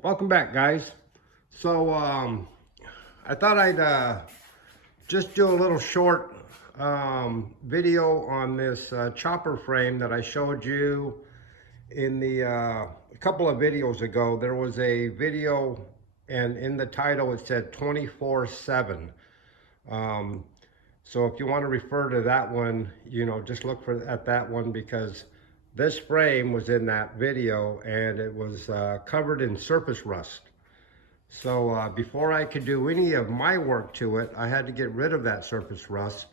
Welcome back, guys. So I thought I'd just do a little short video on this chopper frame that I showed you in the a couple of videos ago. There was a video, and in the title it said 24/7. Um, so if you want to refer to that one, just look at that one, because this frame was in that video and it was covered in surface rust. So before I could do any of my work to it, I had to get rid of that surface rust.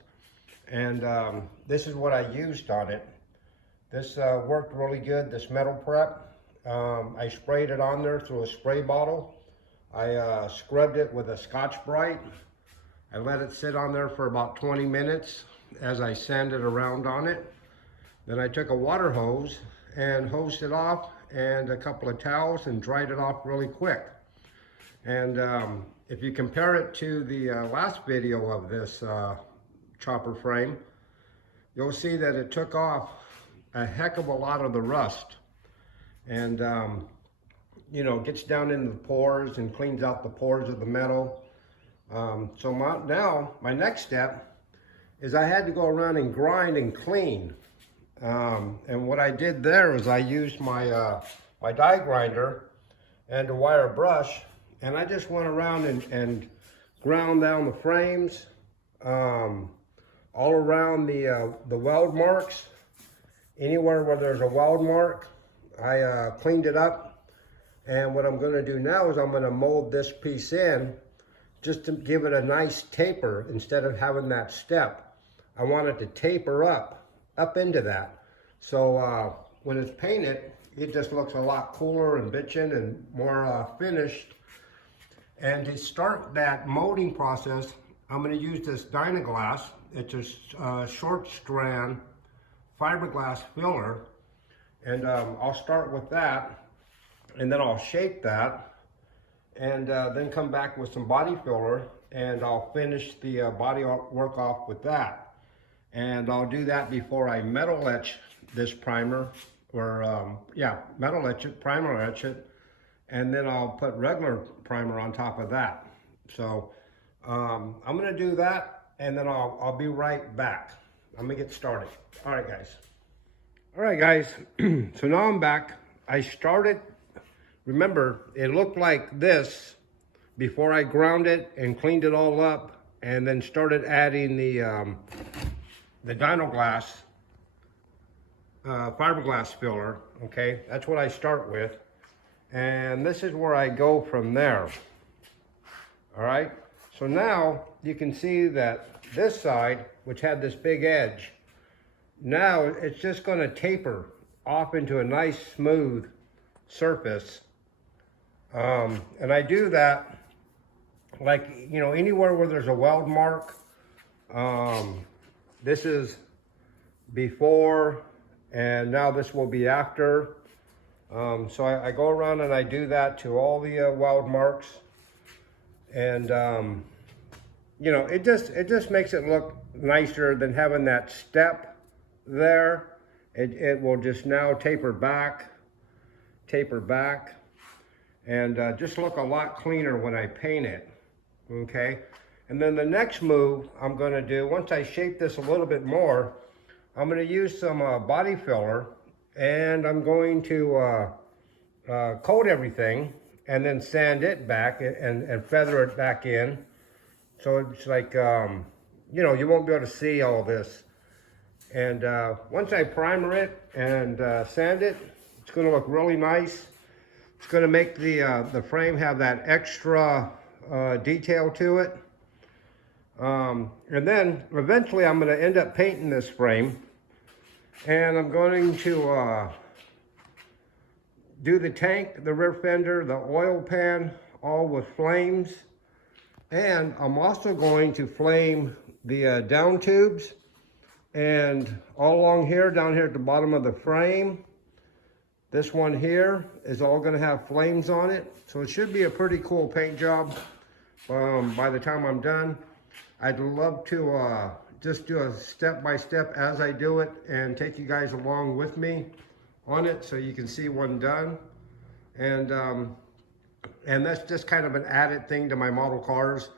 And this is what I used on it. This worked really good, this metal prep. I sprayed it on there through a spray bottle. I scrubbed it with a Scotch-Brite. I let it sit on there for about 20 minutes as I sanded around on it. Then I took a water hose and hosed it off, and a couple of towels, and dried it off really quick. And if you compare it to the last video of this chopper frame, you'll see that it took off a heck of a lot of the rust. And gets down into the pores and cleans out the pores of the metal. So now my next step is I had to go around and grind and clean. And what I did there was I used my my die grinder and a wire brush, and I just went around and ground down the frames, all around the weld marks. Anywhere where there's a weld mark, I cleaned it up. And what I'm going to do now is I'm going to mold this piece in, just to give it a nice taper. Instead of having that step, I want it to taper up into that. So when it's painted, it just looks a lot cooler and bitchin' and more finished. And to start that molding process, I'm going to use this Dynaglass. It's a short strand fiberglass filler. And I'll start with that, and then I'll shape that, and then come back with some body filler, and I'll finish the body work off with that. And I'll do that before I metal etch this primer, or metal etch it, primer etch it, and then I'll put regular primer on top of that. So I'm gonna do that, and then I'll be right back. I'm gonna get started. All right, guys. All right, guys. So now I'm back. I started. Remember, it looked like this before I ground it and cleaned it all up, and then started adding the Dynaglass fiberglass filler. Okay, that's what I start with, and this is where I go from there. All right, so now you can see that this side, which had this big edge, now it's just going to taper off into a nice smooth surface. And I do that, like, anywhere where there's a weld mark. This is before, and now this will be after. So I go around and I do that to all the weld marks. And it just makes it look nicer than having that step there. It will just now taper back, and just look a lot cleaner when I paint it. Okay, and then the next move I'm going to do, once I shape this a little bit more, I'm going to use some body filler, and I'm going to coat everything and then sand it back and feather it back in. So it's like, you won't be able to see all this. And once I primer it and sand it, it's going to look really nice. It's going to make the frame have that extra detail to it. And then eventually I'm going to end up painting this frame. And I'm going to do the tank, the rear fender, the oil pan, all with flames. And I'm also going to flame the down tubes. And all along here, down here at the bottom of the frame, this one here is all going to have flames on it. So it should be a pretty cool paint job by the time I'm done. I'd love to just do a step-by-step as I do it and take you guys along with me on it so you can see one done. And And that's just kind of an added thing to my model cars.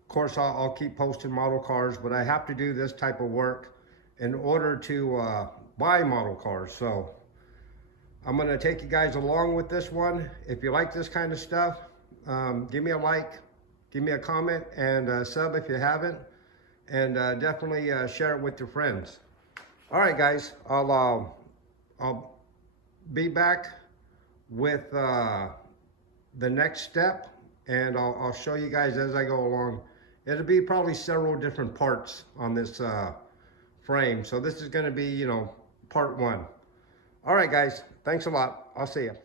Of course, I'll keep posting model cars, but I have to do this type of work in order to buy model cars. So I'm gonna take you guys along with this one. If you like this kind of stuff, give me a like, give me a comment, and sub if you haven't, and definitely share it with your friends. All right, guys, I'll be back with the next step, and I'll show you guys as I go along. It'll be probably several different parts on this frame. So this is going to be, part one. All right, guys, thanks a lot. I'll see you.